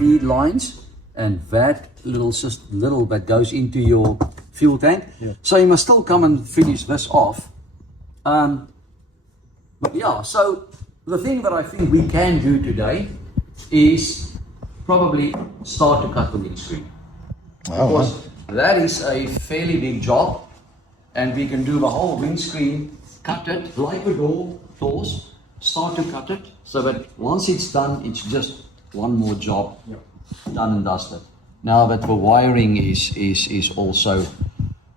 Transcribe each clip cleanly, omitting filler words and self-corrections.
feed lines, and that little bit goes into your fuel tank. Yeah. So you must still come and finish this off. But yeah, so the thing that I think we can do today is probably start to cut the windscreen. Because that is a fairly big job, and we can do the whole windscreen, cut it like the doors, start to cut it, so that once it's done, it's just one more job, done and dusted. Now that the wiring is also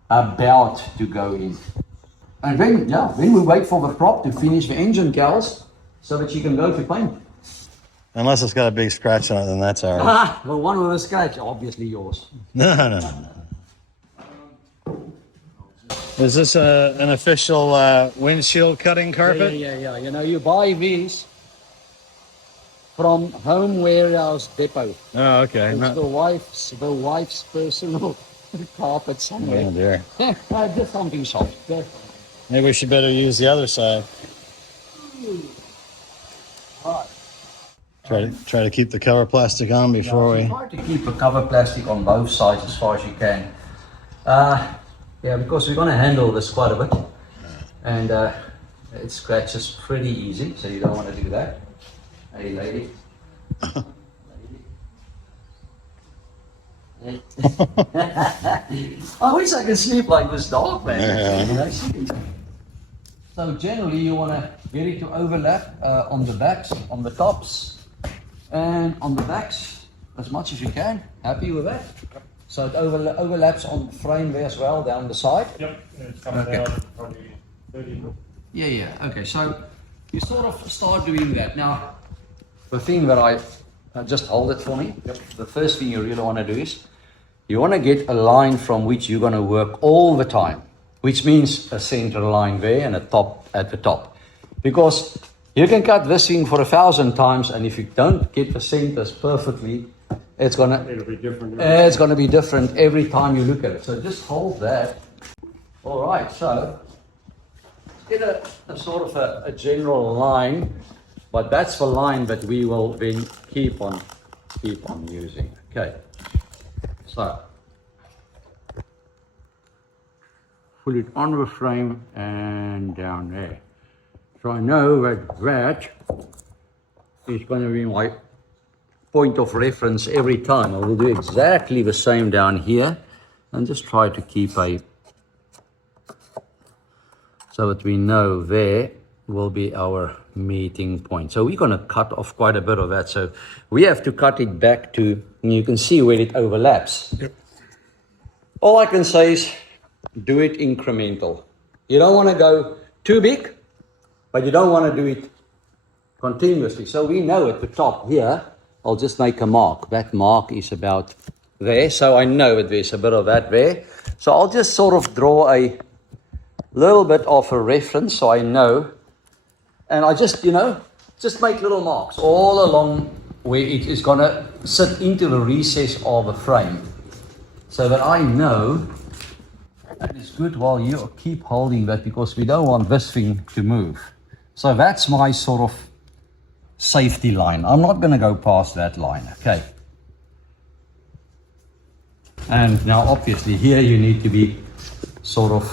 about to go in. And then we wait for the prop to finish the engine cowls so that you can go to paint. Unless it's got a big scratch on it, then that's ours. The one with a scratch, obviously yours. No. Is this an official windshield cutting carpet? Yeah. You know, you buy these from Home Warehouse Depot. Oh, okay. It's the wife's personal carpet somewhere. Oh dear. Just something soft. Maybe we should better use the other side. Right. Try to keep the cover plastic on before we. Try to keep the cover plastic on both sides as far as you can. Because we're going to handle this quite a bit, and it scratches pretty easy, so you don't want to do that. Hey, lady. I wish I could sleep like this dog, man. Yeah. So generally you want to get it to overlap on the backs, on the tops, and on the backs as much as you can. Happy with that? So it overlaps on the frame there as well, down the side? Yep, it's coming down probably 30. Yeah. Okay, so you sort of start doing that. Now, the thing that I just hold it for me. Yep. The first thing you really want to do is you want to get a line from which you're going to work all the time, which means a center line there and a top at the top. Because you can cut this thing for 1,000 times, and if you don't get the centers perfectly, it'll be different. It's going to be different every time you look at it. So just hold that. All right, so get a sort of a general line, but that's the line that we will then keep on using. Okay, so put it on the frame and down there. So I know that is going to be my point of reference every time. I will do exactly the same down here and just try to keep so that we know there will be our meeting point. So we're going to cut off quite a bit of that. So we have to cut it back to, and you can see where it overlaps. Yep. All I can say is do it incremental. You don't want to go too big, but you don't want to do it continuously. So we know at the top here, I'll just make a mark. That mark is about there, so I know that there's a bit of that there. So I'll just sort of draw a little bit of a reference so I know. And I just, just make little marks all along where it is going to sit into the recess of the frame. So that I know that is good while you keep holding that, because we don't want this thing to move. So that's my sort of safety line. I'm not going to go past that line, okay? And now obviously here you need to be sort of,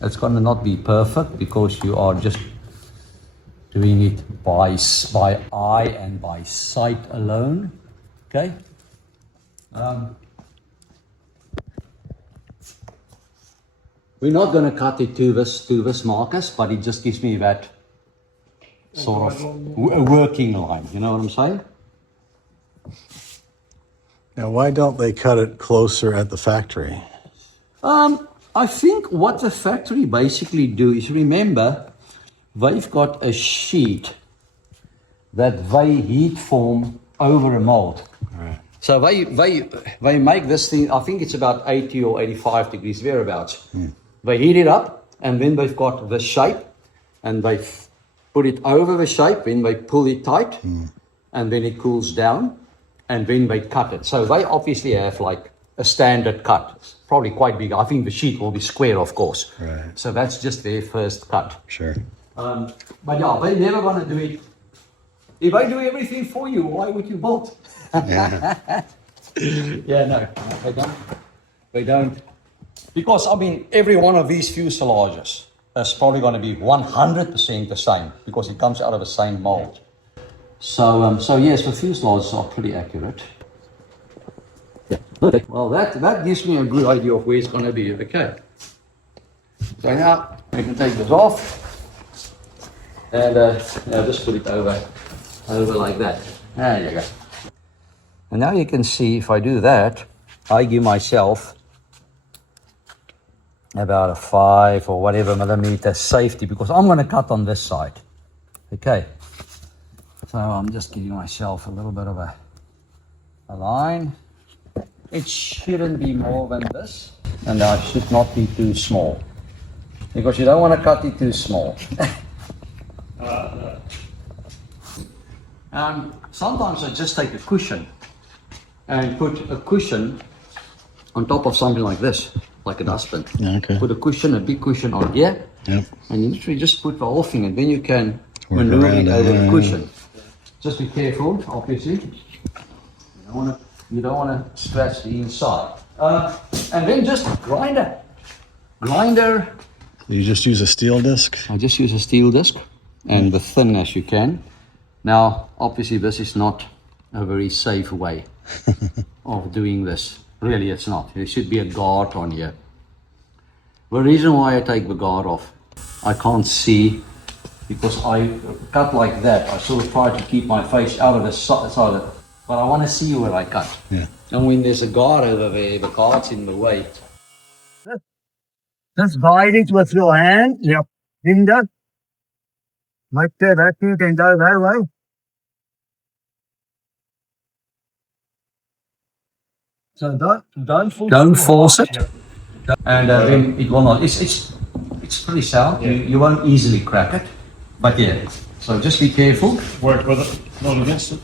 it's going to not be perfect because you are just doing it by eye and by sight alone, okay? We're not going to cut it to this marcus, but it just gives me that sort of a working line, you know what I'm saying? Now, why don't they cut it closer at the factory? I think what the factory basically do is, remember, they've got a sheet that they heat form over a mold. Right. So they make this thing, I think it's about 80 or 85 degrees thereabouts. They heat it up, and then they've got the shape, and they put it over the shape, then they pull it tight, and then it cools down, and then they cut it. So they obviously have like a standard cut. It's probably quite big. I think the sheet will be square, of course. Right. So that's just their first cut. Sure. But yeah, they're never going to do it If I do everything for you, why would you bolt? Yeah. Yeah, no, they don't. They don't. Because, I mean, every one of these fuselages is probably going to be 100% the same because it comes out of the same mold. So yes, the fuselages are pretty accurate. Yeah. Okay. Well, that gives me a good idea of where it's going to be. Okay. So now we can take this off and just put it over like that. There you go. And now you can see if I do that, I give myself about a 5 or whatever millimeter safety because I'm going to cut on this side. Okay. So I'm just giving myself a little bit of a line. It shouldn't be more than this, and I should not be too small because you don't want to cut it too small. Sometimes I just take a cushion and put a cushion on top of something like this, like a dustbin. Okay. Put a cushion, a big cushion on here, Yep. and you literally just put the whole thing, and then you can Work maneuver around it it, over yeah, the yeah. cushion. Just be careful, obviously. You don't want to scratch the inside. And then just grinder. You just use a steel disc? I just use a steel disc and as thin as you can. Now, obviously, this is not a very safe way of doing this. Really, it's not. There should be a guard on here. The reason why I take the guard off, I can't see because I cut like that. I sort of try to keep my face out of the side, but I want to see where I cut. Yeah. And when there's a guard over there, the guard's in the way. Just guide it with your hand. Yep. Finger. Like that you can go that way. So don't force it. And then it will not. It's pretty sound. You won't easily crack it. But yeah, so just be careful. Work with it, not against it.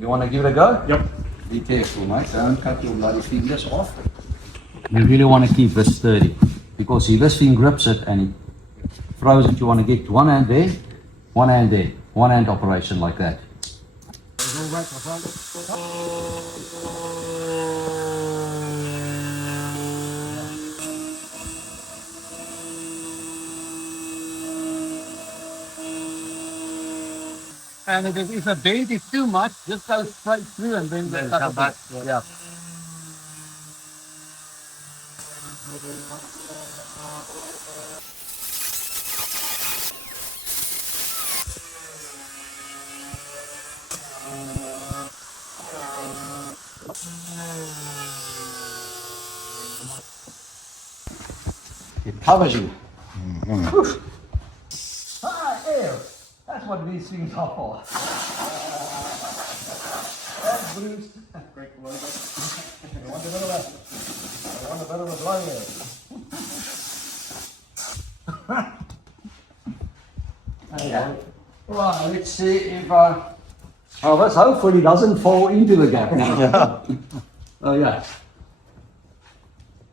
You want to give it a go? Yep. Be careful, mate. Don't cut your bloody fingers off. You really want to keep this sturdy because if this thing grips it and it throws it, you want to get one hand there, one hand there, one hand operation like that. And if a bait is too much, just go straight through and then come back. Yeah. It covers you. Mm-hmm. Ah, air. That's what these things are for. That's bruised. Break a little bit. I want a bit of a dry air. Yeah. Right, let's see if oh, this hopefully doesn't fall into the gap now. Oh yeah.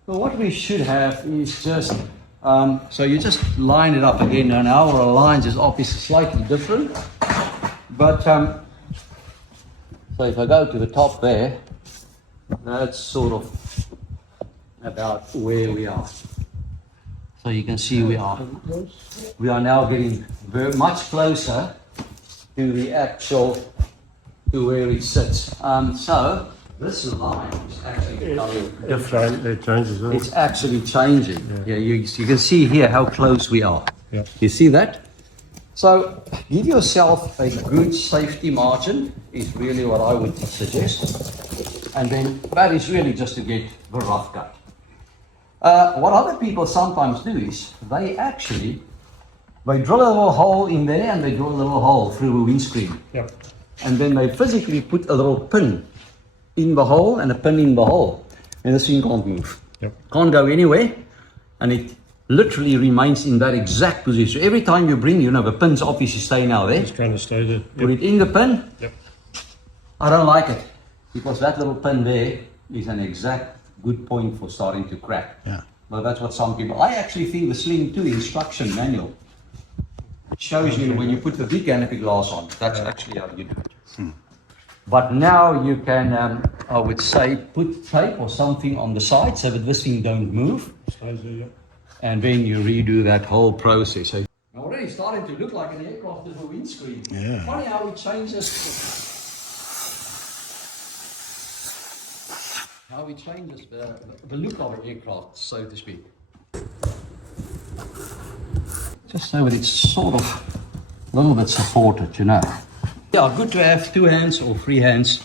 So what we should have is just, so you just line it up again. Now our lines is obviously slightly different, but so if I go to the top there, that's sort of about where we are. So you can see we are now getting very much closer to the actual, to where it sits. So this line is actually becoming Different, it changes. it's actually changing. Yeah, you can see here how close we are. Yeah. You see that? So give yourself a good safety margin is really what I would suggest. And then that is really just to get the rough cut. What other people sometimes do is they drill a little hole in there and they drill a little hole through a windscreen. Yep. And then they physically put a little pin in the hole and a pin in the hole. And this thing can't move. Yep. Can't go anywhere. And it literally remains in that exact position. So every time you bring, the pins obviously stay now there. Just trying to stay there. Put it in the pin. Yep. I don't like it because that little pin there is an exact good point for starting to crack. Yeah. But that's what some people, I actually think the Sling 2 instruction manual It shows you when you put the big canopy glass on. That's actually how you do it. But now you can, I would say, put tape or something on the side so that this thing don't move. Stays there, yeah. And then you redo that whole process. So already starting to look like an aircraft with a windscreen. Yeah. Funny how it changes. How it changes the look of an aircraft, so to speak. Just so that it's sort of a little bit supported, you know. Yeah, good to have 2 hands or 3 hands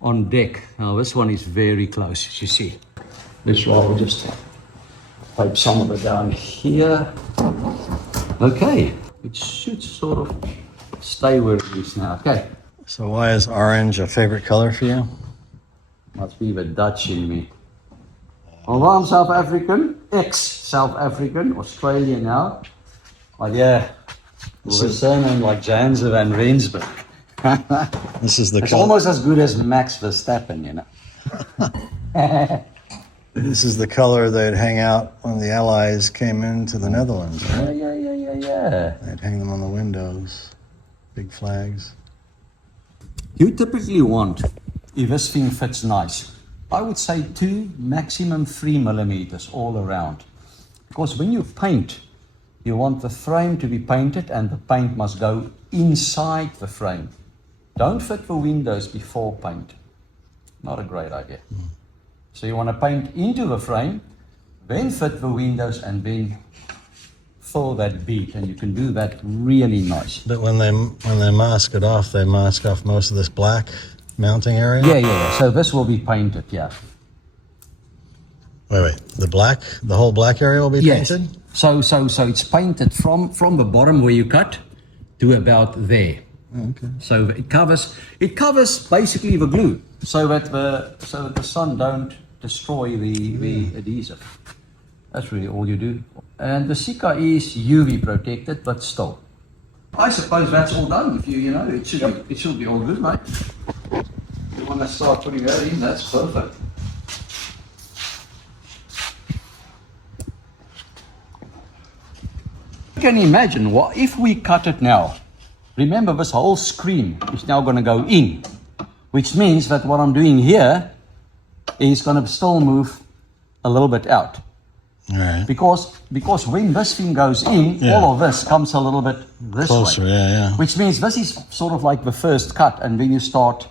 on deck. Now this one is very close, as you see. Let's rather just tape some of it down here. Okay, it should sort of stay where it is now. Okay, So why is orange a favorite color for you? must be the Dutch in me. Although I'm South African, ex-South African, Australian now. But yeah, with a surname like Jansen van Rensburg. This is the It's color. almost as good as Max Verstappen, you know. This is the color they'd hang out when the Allies came into the Netherlands, right? Yeah. They'd hang them on the windows, big flags. You typically want, if this thing fits nice, I would say 2, maximum 3 millimeters all around. Because when you paint, you want the frame to be painted and the paint must go inside the frame. Don't fit the windows before paint. Not a great idea. So you want to paint into the frame, then fit the windows and then fill that bead, and you can do that really nice. But when they mask it off, they mask off most of this black mounting area? Yeah. So this will be painted, yeah. Wait. The whole black area will be painted? So it's painted from the bottom where you cut to about there. Okay. So it covers basically the glue, so that the sun don't destroy the adhesive. That's really all you do. And the Sika is UV protected, but still. I suppose that's all done. If you know, it should be all good, mate. If you want to start putting that in, that's perfect. You can imagine what if we cut it now. Remember, this whole screen is now going to go in, which means that what I'm doing here is going to still move a little bit out. All right. Because when this thing goes in, all of this comes a little bit this Closer, way. yeah. Which means this is sort of like the first cut, and then you start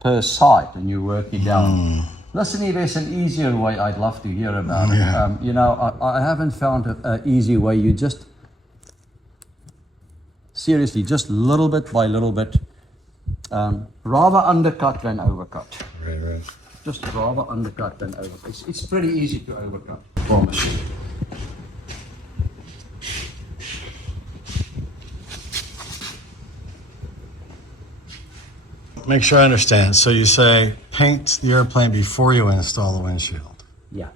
per side and you work it down. Listen, if there's an easier way, I'd love to hear about it. You know, I haven't found an easy way. You just, seriously, just little bit by little bit, rather undercut than overcut. Right. Just rather undercut than overcut. It's pretty easy to overcut, I promise you. Make sure I understand. So you say paint the airplane before you install the windshield. Yeah.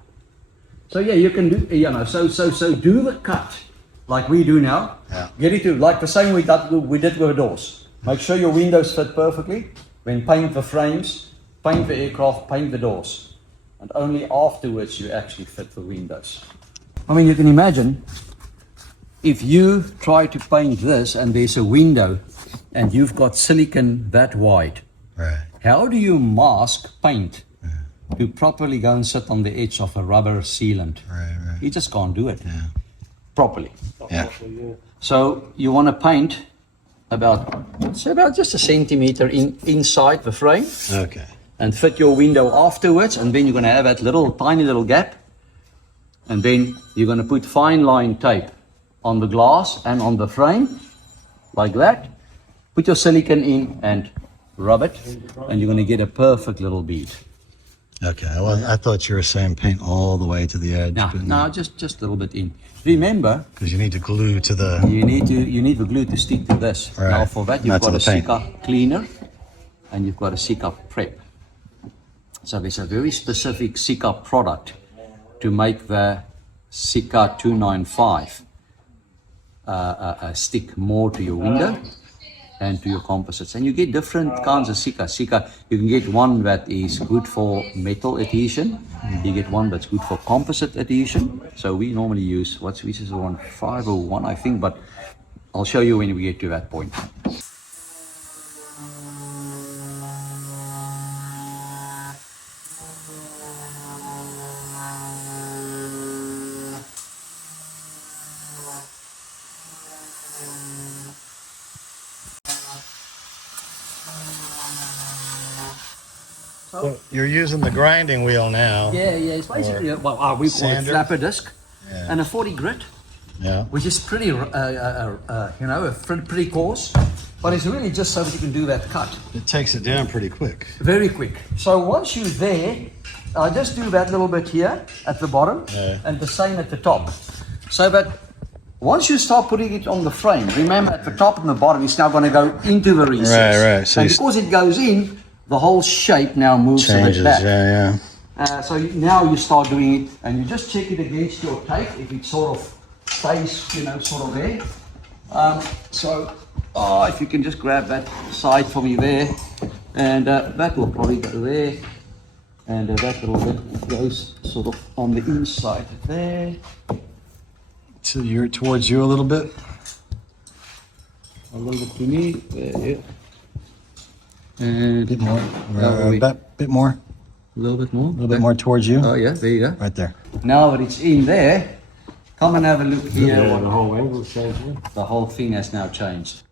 So yeah, you can do, you know, so do the cut like we do now. Yeah. Get it to like the same we did with the doors. Make sure your windows fit perfectly. Then paint the frames, paint the aircraft, paint the doors. And only afterwards you actually fit the windows. I mean, you can imagine if you try to paint this and there's a window and you've got silicon that wide. Right. How do you mask paint to properly go and sit on the edge of a rubber sealant? Right. You just can't do it properly. Yeah. So you want to paint about just a centimeter inside the frame Okay. and fit your window afterwards, and then you're going to have that tiny little gap, and then you're going to put fine line tape on the glass and on the frame like that. Put your silicone in and rub it, and you're going to get a perfect little bead. Okay. Well, I thought you were saying paint all the way to the edge. No, just a little bit in. Remember, Because you need to glue to the. you need the glue to stick to this. Right. Now for that you've Not to got a the paint. Sika cleaner and you've got a Sika prep. So there's a very specific Sika product to make the Sika 295 stick more to your window and to your composites. And you get different kinds of Sika. You can get one that is good for metal adhesion. You get one that's good for composite adhesion. So we normally use, this is around 501, I think, but I'll show you when we get to that point. So you're using the grinding wheel now. Yeah, it's basically, we call it flapper disc and a 40 grit, which is pretty, pretty coarse, but it's really just so that you can do that cut. It takes it down pretty quick. Very quick. So once you're there, I just do that little bit here at the bottom and the same at the top. So that once you start putting it on the frame, remember at the top and the bottom, it's now going to go into the recess. Right. So and because it goes in, the whole shape now moves changes, a bit back. Yeah. Now you start doing it, and you just check it against your tape if it sort of stays, sort of there. If you can just grab that side for me there, and that will probably go there, and that little bit goes sort of on the inside there. So you're towards you a little bit. A little bit to me, there, and Bit more. Bit more. a little bit more. A little bit more towards you. Oh yeah, there you go. Right there. Now that it's in there, come and have a look here. Yeah, the whole angle's changing. The whole thing has now changed.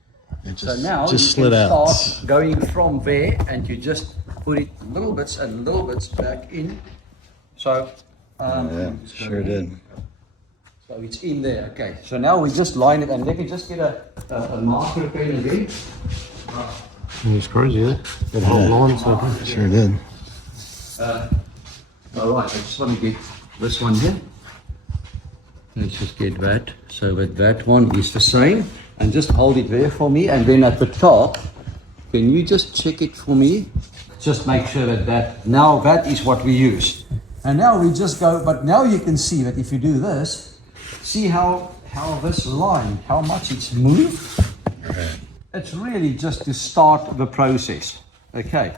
It So now just you slid can out. start going from there, and you just put it little bits and little bits back in. So, Sure did. So it's in there. Okay. So now we just line it, and they can just get a marker pen again. It's crazy, yeah? That whole line, so Sure did. All right. I just want to get this one here. Let's just get that. So that one is the same, and just hold it there for me. And then at the top, can you just check it for me? Just make sure that now that is what we use. And now we just go, but now you can see that if you do this, see how this line, how much it's moved. Right. It's really just to start the process. Okay.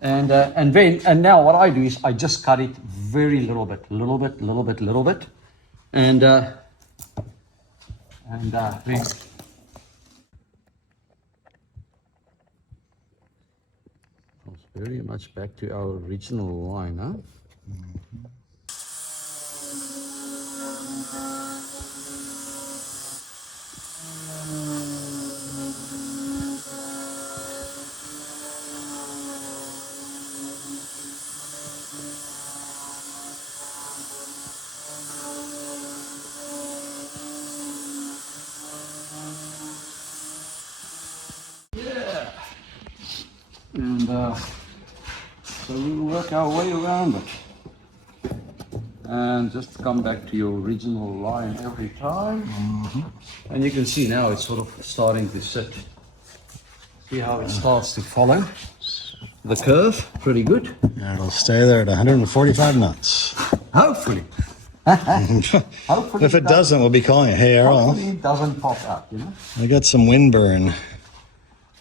And now what I do is I just cut it very little bit. And then it's very much back to our original line, huh? And so we'll work our way around it. And just come back to your original line every time. And you can see now it's sort of starting to sit. See how it starts to follow the curve? Pretty good. And it'll stay there at 145 knots. Hopefully. Hopefully If it doesn't, we'll be calling it, hey, Errol, Hopefully it doesn't pop up, I got some wind burn.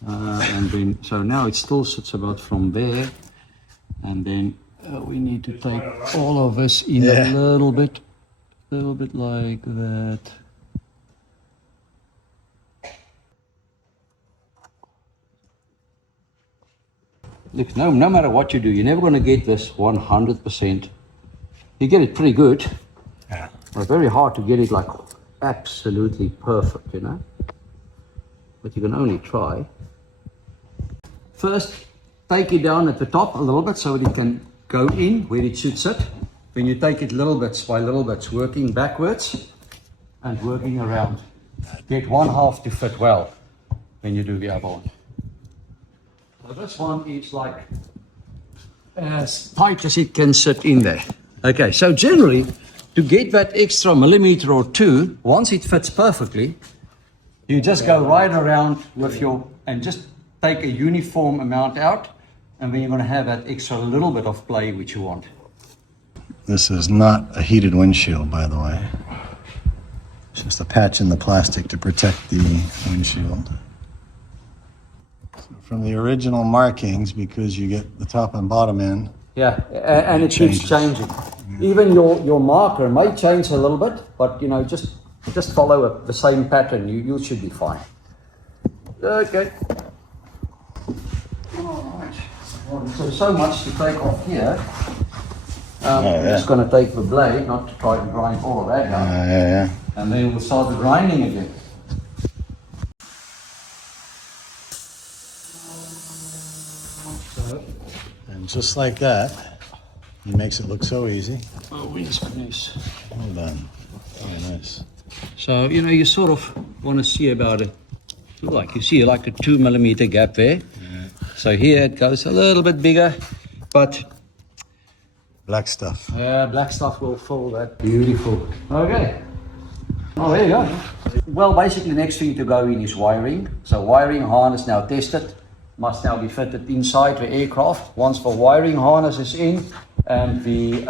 And then, so now it still sits about from there, and then we need to take all of this in a little bit like that. Look, no matter what you do, you're never going to get this 100%. You get it pretty good, but very hard to get it like absolutely perfect, But you can only try. First, take it down at the top a little bit so that it can go in where it should sit. Then you take it little bits by little bits, working backwards and working around. Get one half to fit well when you do the other one. So this one is like as tight as it can sit in there. Okay, so generally, to get that extra millimeter or two, once it fits perfectly, you just go right around with and just take a uniform amount out, and then you're going to have that extra little bit of play which you want. This is not a heated windshield, by the way. It's just a patch in the plastic to protect the windshield. So from the original markings, because you get the top and bottom end. Yeah, and it keeps changing. Even your marker may change a little bit, but just Just follow the same pattern, you should be fine. Okay. Alright. Well, so much to take off here. I'm just going to take the blade, not to try to grind all of that down. Yeah. And then we'll start the grinding again. And just like that, he makes it look so easy. Oh, windscreen. Well done. Very nice. So, you sort of want to see about it. Like you see like a 2 millimeter gap there. Yeah. So here it goes a little bit bigger, but Black stuff. black stuff will fill that. Beautiful. Okay. Oh, there you go. Well, basically next thing to go in is wiring. So wiring harness now tested. Must now be fitted inside the aircraft. Once the wiring harness is in and the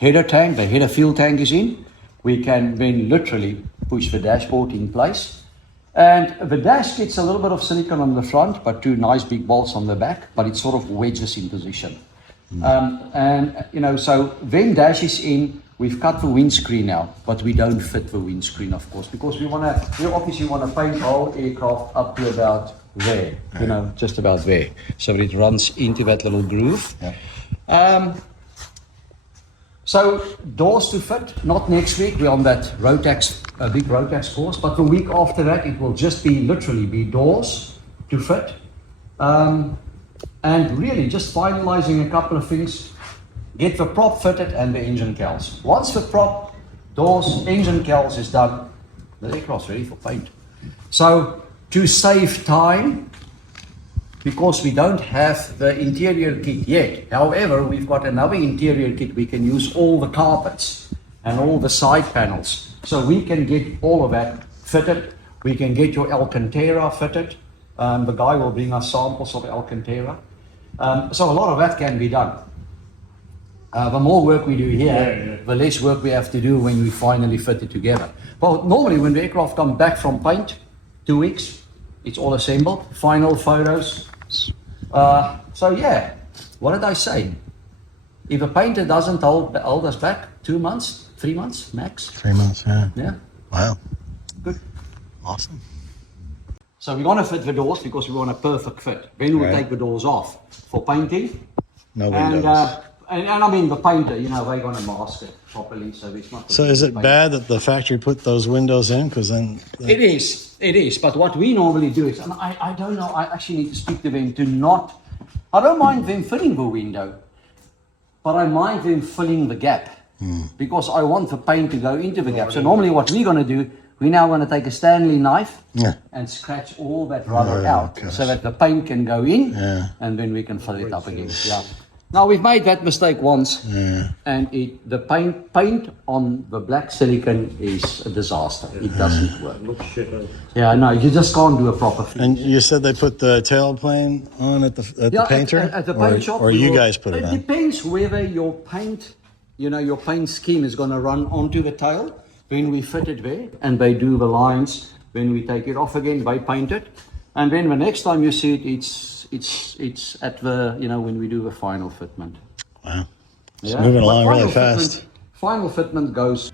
header tank, the header fuel tank is in, we can then literally push the dashboard in place. And the dash gets a little bit of silicone on the front, but 2 nice big bolts on the back, but it sort of wedges in position. So when dash is in, we've cut the windscreen now, but we don't fit the windscreen, of course, because we obviously want to paint the whole aircraft up to about there, just about there, so that it runs into that little groove. Yeah. So doors to fit, not next week, we're on that Rotax, big Rotax course, but the week after that it will just be literally doors to fit. And really just finalizing a couple of things, get the prop fitted and the engine cowls. Once the prop, doors, engine cowls is done, the aircraft's ready for paint. So to save time, because we don't have the interior kit yet. However, we've got another interior kit. We can use all the carpets and all the side panels. So we can get all of that fitted. We can get your Alcantara fitted. The guy will bring us samples of Alcantara. So a lot of that can be done. The more work we do here, the less work we have to do when we finally fit it together. Well, normally when the aircraft comes back from paint, 2 weeks, it's all assembled, final photos. So yeah, what did I say? If a painter doesn't hold us back, 2 months, 3 months max. 3 months, yeah. Yeah. Wow. Good. Awesome. So we're going to fit the doors because we want a perfect fit. Then we'll take the doors off for painting. No windows. And I mean the painter, they're going to mask it properly, so it's not. So is it bad that the factory put those windows in? Because then It is. But what we normally do is, and I don't know, I actually need to speak to them to not, I don't mind them filling the window, but I mind them filling the gap because I want the paint to go into the gap. So normally what we're going to do, we're now going to take a Stanley knife and scratch all that rubber out so that the paint can go in and then we can fill it up again. Yeah. Now we've made that mistake once, and the paint on the black silicone is a disaster. It doesn't work. Yeah, no, you just can't do a proper finish. And you said they put the tailplane on at the painter, at the paint shop, or you guys put it on. It depends whether your paint, your paint scheme is going to run onto the tail. Then we fit it there, and they do the lines. Then we take it off again, they paint it, and then the next time you see it, it's at the when we do the final fitment. Wow. It's Yeah. moving But along really final fast. Final fitment goes